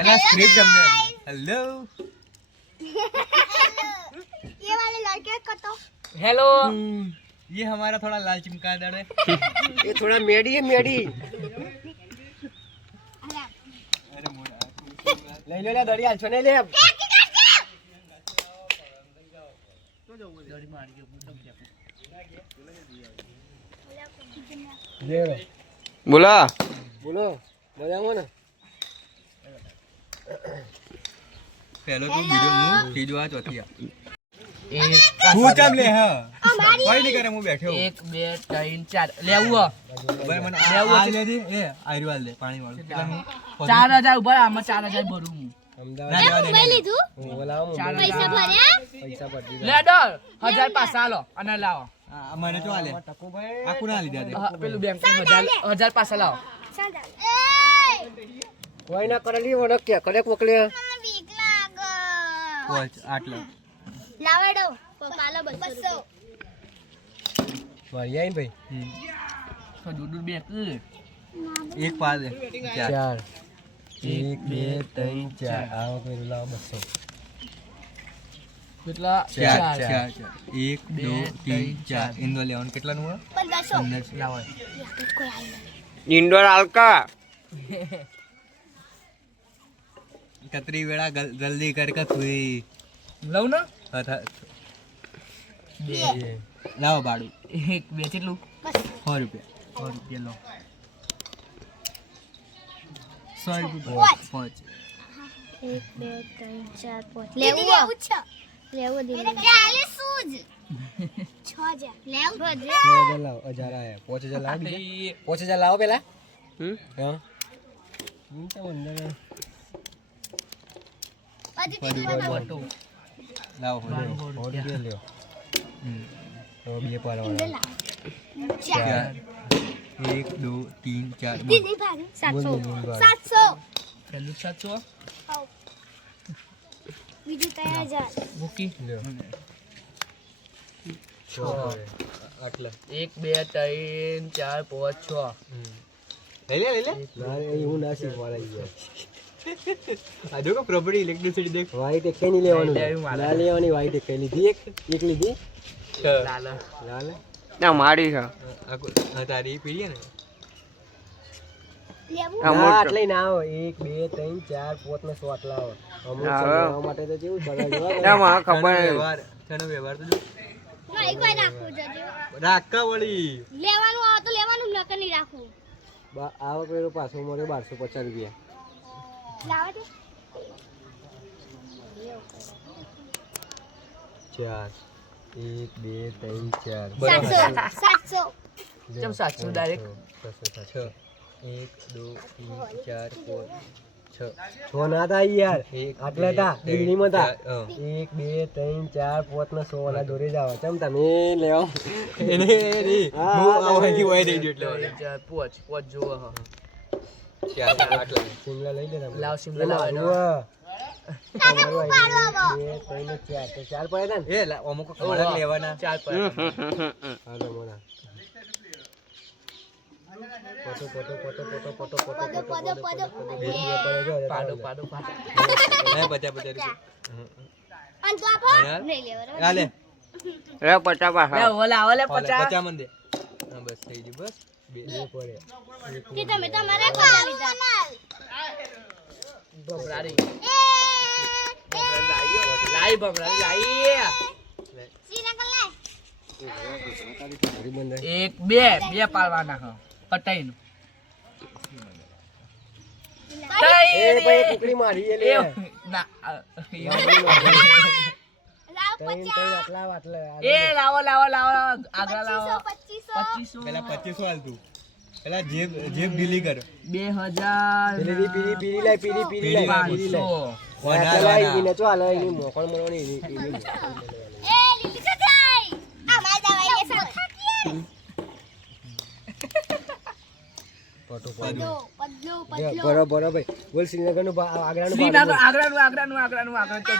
पहला स्क्रिप्ट हमने हेलो ये वाले लड़के को तो हेलो ये हमारा थोड़ा लाल चमगादड़ है ये थोड़ा मेडी है मेडी લઈ લે દડી હાલ છો ને લે બોલા બોલો મજામાં ને पहले तो वीडियो मु चीज आ चौथी आ एक तू चम ले हां कोई नहीं करे मु बैठे हो 1 2 3 4 લેવું भाई મને લેવું आ ले दे ए आयुर्वाल दे पानी वाળું કેટલા નું 4000 ઉપર આમાં 4000 ભરું હું અમદાવાદ ના લેવા દે લીધું બોલાવો પૈસા ભર્યા પૈસા ભરી લે ડર 1000 પાછા લો અને લાવો આ મને તો આ લે ટકો ભાઈ આ કુના લીધા દે પેલું બેંક 1000 પાછા લાવો કોઈ ના કરેલી ઓળખ કે કડક મોકલે મને બીક લાગે પોચ આટલો લાવડો પપ્પાલા 200 મારી આઈ ભાઈ તો દૂધ બે કે એક પા દે ચાર 4 1 2 3 4 આવો પેલું લાવો 200 કેટલા ચાર 4 ચાર 1 2 3 4 ઇન્દો લેવાનું કેટલા નું 1500 લાવો કોઈ આવી ઇન્ડોર આલકા કતરી વેળા જલ્દી કર કે સુઈ લઉં ને બે લાવો બાડું એક બે કેટલું 100 રૂપિયા 100 રૂપિયા લો 100 રૂપિયા પોચ 1 2 3 4 5 લેવું છે લેવું દે ચાલે સૂજ 6000 લેવું ભજે 6000 લાવો 1000 આયા 5000 લાવો બીજા 5000 લાવો પેલા હા હું તો અંદર લાવો 100 રૂપિયા લ્યો તો બે પારવાળા 4 1 2 3 4 દીદી ભાગ 700 પેલું 700 બીજું 3000 મૂકી લ્યો આટલા 1 2 3 4 5 6 લઈ લે ના હું નાસી વાળા ગયા આ જો કે પ્રોપર્ટી ઇલેક્ટ્રિસિટી દેખ વાઈટ એક કઈ નહીં લેવાનું લેવી મારે. ના લેવાની વાઈટ એક કઈ લીધી એક લીધી લાલ લાલ ના મારી છે આ તારી પીડીએ ને લેવું આ ના મોટો. આટલે ના આવો 1 2 3 4 5 ને 100 આટલા આવો અમુક હા. ચલાવવા માટે તો કેવું બગા ના જેવા મને ખબર નહીં. વ્યવહાર તેનો વ્યવહાર તો જો ના એક વાર રાખવું જજો રાખા વળી લેવાનું આવે તો લેવાનું નકર નહીં રાખવું આવો પેલો પાછો મળ્યો 1250 રૂપિયા લાવા દે 4 1 2 3 4 700 કેમ 700 ડાયરેક્ટ 6 1 2 3 4 5 6 ના હતા યાર આટલા હતા બીડીમાં હતા 1 2 3 4 5 ને 100 વાળા દોરી જાવ ચમ તમે લેવો એને હા, હું હા, આવવાથી હોય દઈ દઉં એટલે 4 5 જોવો હા આટલા શિમલા લઈ લે તમે લાવ શિમલા લાવ એનો. તમારું આવી 2 3 4 તો 4 પડ્યા ને એ અમુક ખોરાક લેવાના 4 પર હાલો મોના પોતો પાડો પાડો પાડો હે 50 રૂપિયા અને તો આપો નહીં લેવાનું આ લે રે પચાસ પાછા લે ઓલા ઓલે 50 50 મન દે હા બસ થઈ ગયું બસ બે પડે કે તમે તમારે કોના લીધા ભમરારી લાઈ ભમરારી લાઈ સીના કલાય એક બે પાડવાના હા પટાઈ નું એ ભાઈ કુકડી મારી એ લે ના લાવ તઈ 50 આટલા એ લાવો આગળ લાવો 2500 પેલા 2500 હાલ તું પેલા જેબ ઢીલી કર 2000 પીરી લાય પીરી લાય 500 પેલા ઈને ચો હાલ એની મોકળ મળવાની એ લીલી છે જાય આ માર દવાઈ એ સાથ પટો પદલો બરોબર ભાઈ બોલ શ્રીનગર નું આગ્રાનું શ્રીનગર આગ્રા તો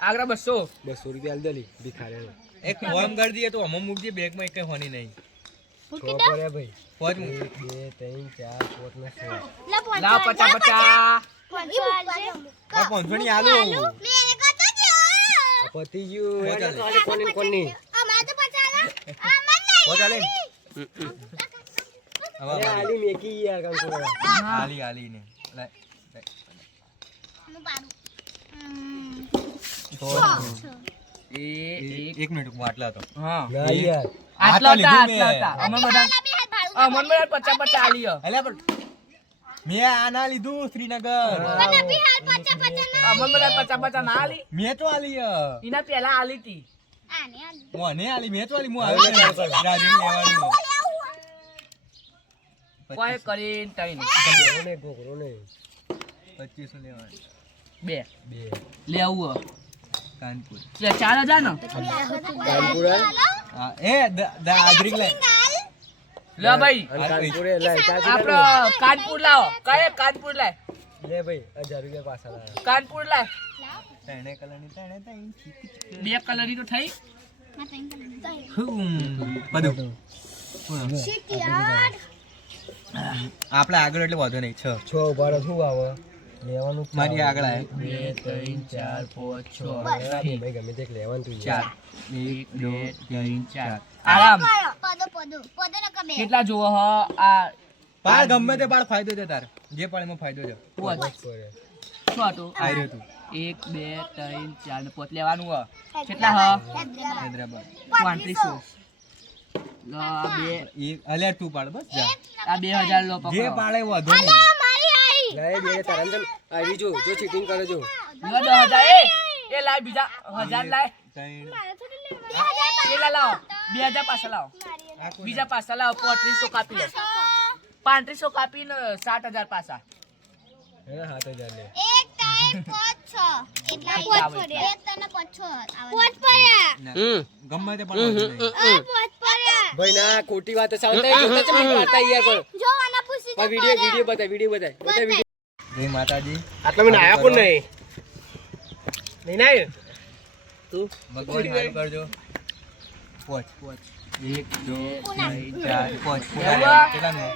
આગ્રા 200 200 રૂપિયા આલ દેલી ભિખારી એક ફોર્મ કરી દઈએ તો હમ મૂકજે બેગમાં એક હોની નહીં મૂકી દો પડે ભાઈ પોચ 1 2 3 4 5 ને 100 લાવ 50 50 50 500 ની આલુ મેરે કો તો જો પતી ગયું ચાલે. એને કાલે કોની કોની અમાર તો પચાલા અમાર નહીં હો ચાલે અરે હવે આલી મેકી યાર કંકોડા આલી આલી ને લાય હું પાડું તો એ એક મિનિટ હું આટલા હતો હા ના યાર આટલા લીધું હતા મેં. આટલા હતા અમે બધા બી હાથ ભાડું અમન બધા 50 આલી હો. અલ્યા પણ મેં આ ના લીધું શ્રીનગર મને બી હાથ પચા ના અમન બધા 50 ના આલી મેં તો આલી એના પહેલા આલી તી આને મને આલી મેં તો આલી હું આવ્યો રાજી લેવાનું કોઈ કરીને તઈ કોને ગોકરો ને 2500 લેવાનું બે બે લેવું હો. કાનપુર 4000 ને કાનપુરા હા એ આદરી લાય લે ભાઈ અને કાનપુરે લાય કાચી આપડે કાનપુર લાવો કઈ કાનપુર લાય લે ભાઈ 1000 રૂપિયા પાછા લાવ કાનપુર લાય તણે કલરની તણે તઈ બે કલરની તો થઈ બધું શિટ યાર આપણે આગળ એટલે વાંધો નહીં 6 છો ઉભારો શું આવે લેવાનું જ મારી આગળ આવે 2 3 4 5 6 ભાઈ ગમે તે લેવાનું તું 4 1 2 3 4 આરામ પદો પદો પદો ન કમે કેટલા જોવો હ આ પાડ ગમે તે પાડ ફાયદો છે તાર જે પાડ એમાં ફાયદો છે પોચ કરે શું હતું આઈ રહ્યો તું 1 2 3 4 ને પોચ લેવાનું હ કેટલા હ હૈદરાબાદ 3500 લો બે અલ્યા તું પાડ બસ જા આ 2000 લો જે પકડો પાડે વાંધો નહીં મારી આઈ લાય બે તારા આવી જો ચીટિંગ કરે જો લો 10000 એ લાય બીજા 1000 લાય તૈણ. કેટલા લાવો 2000 પાછા લાવો બીજા પાછા લાવો 3500 કાપી લો 3500 કાપીને 7000 પાછા હે 7000 લે એક ટાઈમ 5 એટલા પોચ પડ્યા એક તને 5 પોચ પડ્યા ના. હમ ગમે તે પાડ વાંધો નહીં. પોચ પડ્યા ભાઈ ના ખોટી વાત સાંભળતા જોતા ચમ વાતા યાર પણ જો આના પૂછી આ વિડિયો બતાય વિડિયો બતાય જય માતાજી આટલા મને આયા કોણ નહીં નહીં ના તું ભગવાન મારું કરજો પોચ 1 2 3 4 પોચ કેટલાનું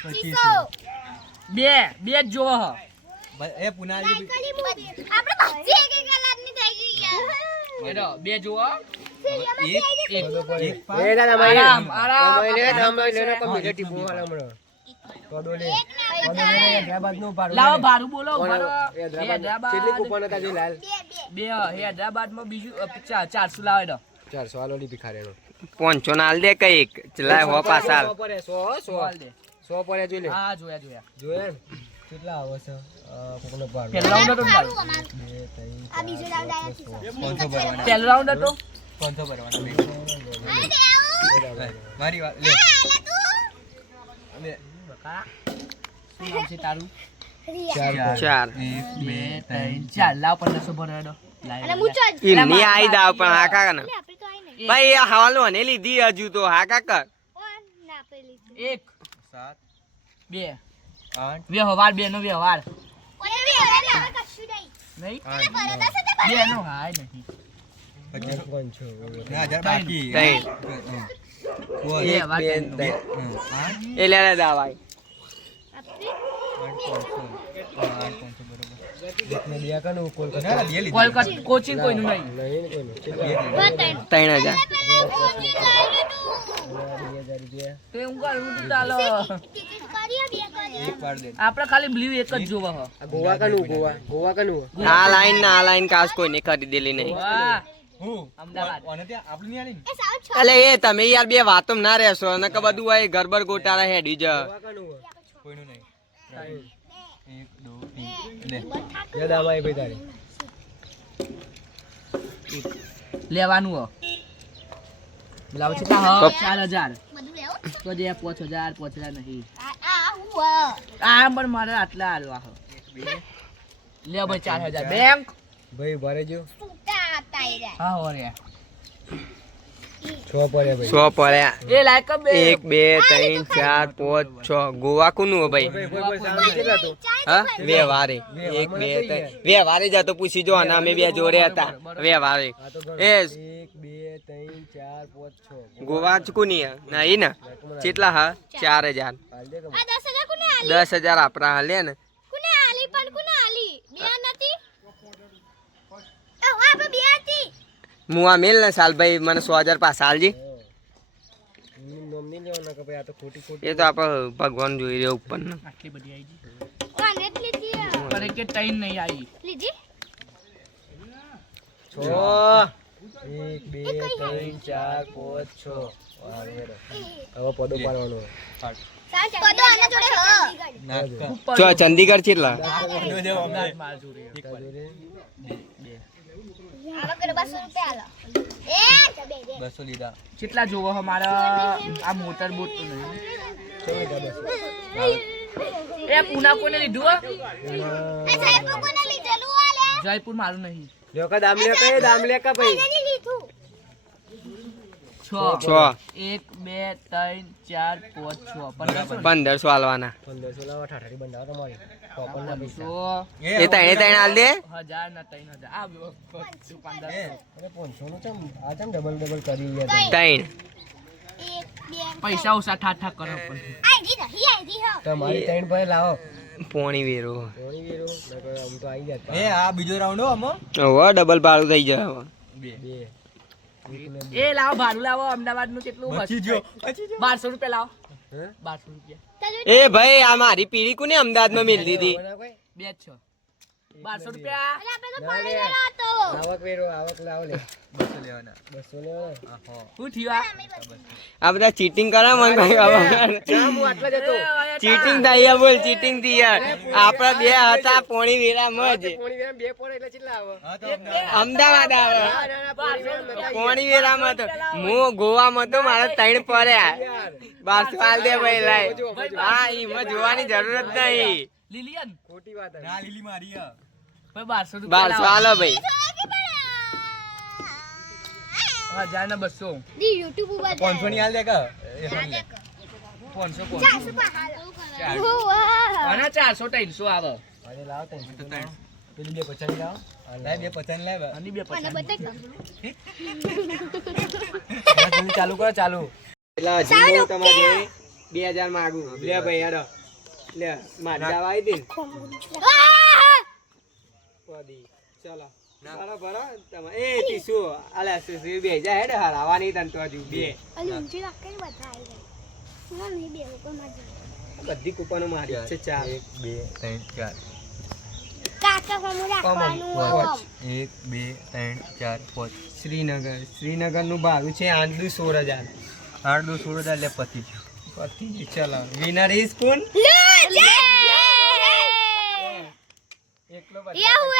2500 બે જ જોવો હ એ પુનાલી આપણે ભાજી એક કલાકની થઈ ગઈ યાર એડો બે જોવો એક પાડ એ દાદા માઈ આરામ આરામ લે ધામ લે કો મિલે ટીપો વાળા મરો કોડો લે હૈદરાબાદ નું પાડો લાવો ભાડું બોલો ભાડો હૈદરાબાદ કેટલી કૂપન હતા જો લાલ બે હૈદરાબાદ માં બીજું 400 લાવે દો 400 આલો લી ભિખારેનો 500 ના આલ દે કઈક ચલાય હો પાસાલ 100 પડે 100 હાલ દે 100 પડે જોઈ લે હા જોયા જોયા ને કેટલા આવે છે કોકનો પાડો પહેલો રાઉન્ડ હતો ને તારો? 2 3 આ બીજો રાઉન્ડ આવ્યો છે 500 ભરવાના પહેલો રાઉન્ડ હતો 500 ભરવાના બે. અરે આવો મારી વાત લે આલા તું લે બકા શું નામ છે તારું 4 1 2 3 4 લાવ 1500 ભરવા દો અને મુચો જ ઇમની આઈ દાવ પણ હા કાકા ને આપણે તો આઈ નહીં ભાઈ આ હવાલો ને લીધી હજુ તો હા કાકા ઓન ના પેલી 1 7 2 8 વ્યવહાર બે નો વ્યવહાર ઓને બી હવે કશું નહીં નહીં 8 પરદા સાથે બે નો હાય નહીં 1000 બાકી ત્રણ. બોલ. બે વાત બે, નહીં. બે. આઠ એ લે લે દા ભાઈ ને દિયા કનું કોલકાતા ના, બે લીધી. કોલકાતા કોચિંગ કોઈનું નહીં નહીં કોઈનું કેટલા બતાઈ 3000 2000 રૂપિયા તો હું કરું તો ચાલો ટિકિટ કરી બે કરી એક વાર દે. આપણે ખાલી બ્લુ એક જ જોવા હ આ ગોવા કનું ગોવા કનું આ લાઈન ના આ લાઈન કાસ કોઈ ને ખરીદેલી નહીં વાહ હું અમદાવાદ. ઓને ત્યાં આપણે નહીં આલી ને? એ સાવ છ અલે એ તમે યાર બે વાતો ના રહેશો અને કે બધું હોય ગરબર ગોટાળા હેડી જ ગોવા કનું કોઈનું નહીં 1 2 3 લે યાદ આમાઈ ભાઈ તારી લેવાનું હ લાવ છે કા હ 4000 બધું લેવો તો જે 5000 નહીં આ હું આ પણ મારે આટલા આલવા હ લે ભાઈ 4000 બેંક ભાઈ ભરે જો સુતા તાઈ રે હા હો રે 6 પડે ભાઈ 100 પડ્યા એ લાયક બે 1 2 3 4 5 6 ગોવા કોનું હો ભાઈ ભાઈ સામે કેટલા તો હા વ્યવહારે 1 2 3 વ્યવહારે જતો પૂછી જો અને અમે બે જોડે હતા વ્યવહારે આ તો ગણ એ 1 2 3 4 5 6 ગોવા જ કોની હે? નહીં ને કેટલા હા 4000 હાલ દે કે આ 10000 કોને આલી 10000 આપણા હાલે ને કોને આલી પણ કોને આલી હું આ મેલ ને સાલભાઈ મને 100,000 પાછા આલજી. નોમ નહીં લેવાના કે ભાઈ આ તો ખોટી ખોટી. એ તો આપણે ભગવાન જોઈ રહ્યો ઉપર ને. આટલી બધી આવી ગઈ કોને લીધી પર એક ટાઈમ નહીં આવી. લીધી 6 1 2 3 4 5 6 હવે પદો પાડવાનો. પદો આના જોડે હ નાકા જો ચંદીગઢ કેટલા માર જોડે. તારા જોડે આવા કરે 200 રૂપિયા આલો 200 લીધા કેટલા જોવો હો મારા આ મોટર બોટ તો નહીં. એ પૂના કોને લીધું હો? આ સાહેબ કોને લીધેલું આલે જયપુર મારું નહીં. લ્યો કા દામ લે કે દામ લે કા ભાઈ. કોને લીધું 6 6 1 2 3 4 5 6 1500 આલવાના. 1500 લાવો ઠાઠારી બંધાવો તમારી ટોપર ના પૈસા. 1500 એ ત્રણે આલ દે. 1000 ના 3000 આ દુકાનદાર અરે 500 નું ચમ આ ચમ ડબલ ડબલ કરી ગયા. 3 1 2 પૈસા ઓછા ઠાઠા કરો પણ આઈ દી હ તમારી ત્રણ ભાઈ લાવો. પોણી વેરો. કોણી વેરો નકર આમ તો આવી જતા. એ આ બીજો રાઉન્ડ હો અમો હવે ડબલ ભાડું થઈ જાય હવે. બે બે એ લાવો ભાડું લાવો અમદાવાદ નું કેટલું બચી જો 1200 રૂપિયા લાવો. હે 1200 રૂપિયા એ ભાઈ આ મારી પીડી કોને અમદાવાદમાં મેલ દીધી. બના કોઈ બે જ છો 1200 રૂપિયા. અરે આપણે તો પાણી વેરો હતો આવક વેરો આવક લાવો લે 200 લેવાના 200 લેવાના. હો શું થયું આ બધા ચીટિંગ કરે મને ભાઈ બાબા. ના હું આટલા જતો. ચીટિંગ થાય બોલ ચીટિંગ થી યાર. આપડા બે હતા પોણી વેરા મજ. પોણી વેરા બે પોણ એટલે કેટલા આવે? હા તો અમદાવાદ આવે. ના ના પોણી વેરા નતા. પોણી વેરામાં તો હું ગોવામાં તો મારા 3 પડ્યા. 1200 આલ દે ભાઈ લાય. હા એમાં જોવાની જરૂર જ નહીં. લીલિયન ખોટી વાત હે. ના લીલી મારી હે ભાઈ 1200 રૂપિયા 1200 આલો ભાઈ. 1000 ના 200 દી YouTube ઉપર 500 ની હાલ દે કે એ હાલ લે 500 400 પર હાલો અને 400 300 આવે. અરે લાવો તઈ. પેલી બે પચાસ લાવો. લાય 250 લાય અને 250 મને બતાઈ જલ્દી ચાલુ કરો ચાલુ. એટલે હજી હું તમારે જોડે 2000 માંગુ. લે ભાઈ હેડો. લે મારી જાવ આવી હતી ને. પદી ચલો ચાલો ભરો તમે એ તીસુ અલા સુસુ બે જા હેડ હરાવાની તન તો હજુ બે અલી ઊંચી રાખ કઈ બધા આવી જાય ના નહીં બે ઉપર માં બધી કૂપનો મારી છે 4 1 2 3 4 કાકા ફમુ રાખવાનું 1 2 3 4 5 શ્રીનગર નું ભાડું છે 8,16,000 આડો 16000 લે પતિ પતિ ચલો વિનર ઇઝ કોણ લે એકલો ये हुए